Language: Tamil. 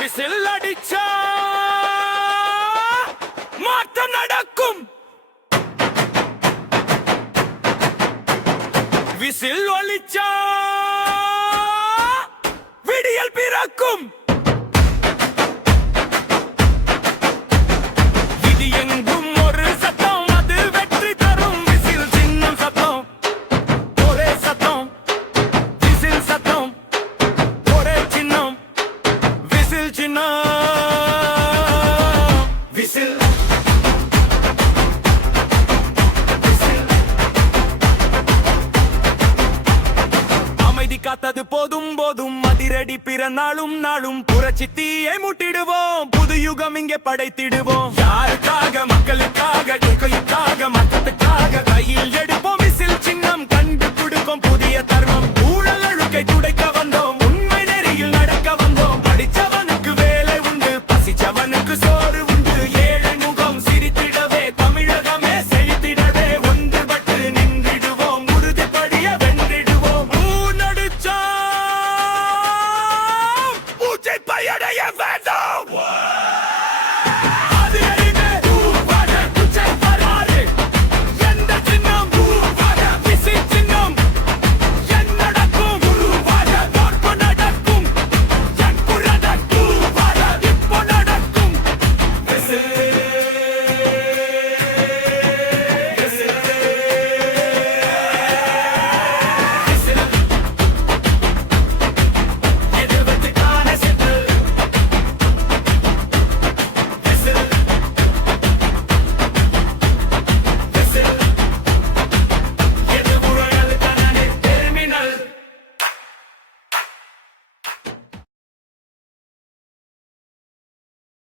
விசில் அடிச்சா மாற்றம் நடக்கும். விசில் ஒலிச்சா விடியல் பிறக்கும். இது எங்கும் ஒரு சத்தம், அது வெற்றி தரும். விசில் சின்னம் சத்தம், ஒரே சத்தம். விசில் சத்தம், ஒரே சின்னம். விசில் சின்னம். விசில் காத்தது போதும் போதும். அதிரடி பிறநாளும் நாளும் புரட்சி தீயை முட்டிடுவோம். புது யுகம் இங்கே படைத்திடுவோம். யாருக்காக? மக்களுக்காக, மக்களுக்காக, மக்களுக்காக. கையில் எடுப்போம் விசில் சின்னம், கண்டு கொடுக்கும் புதிய தர்மம். ஊழல் அழுக்கை துடைக்க வந்தோம், உண்மை நெறியில் நடக்க வந்தோம். படிச்சவனுக்கு வேலை உண்டு, பசிச்சவனுக்கு சோறு உண்டு. ஏழை முகம் சிரித்திடவே, தமிழகமே செழித்திடவே ஒன்றுபட்டு நின்றிடுவோம். உறுதிப்படிய வென்றிடுவோம். பூச்சை பயடைய வேண்டாம்.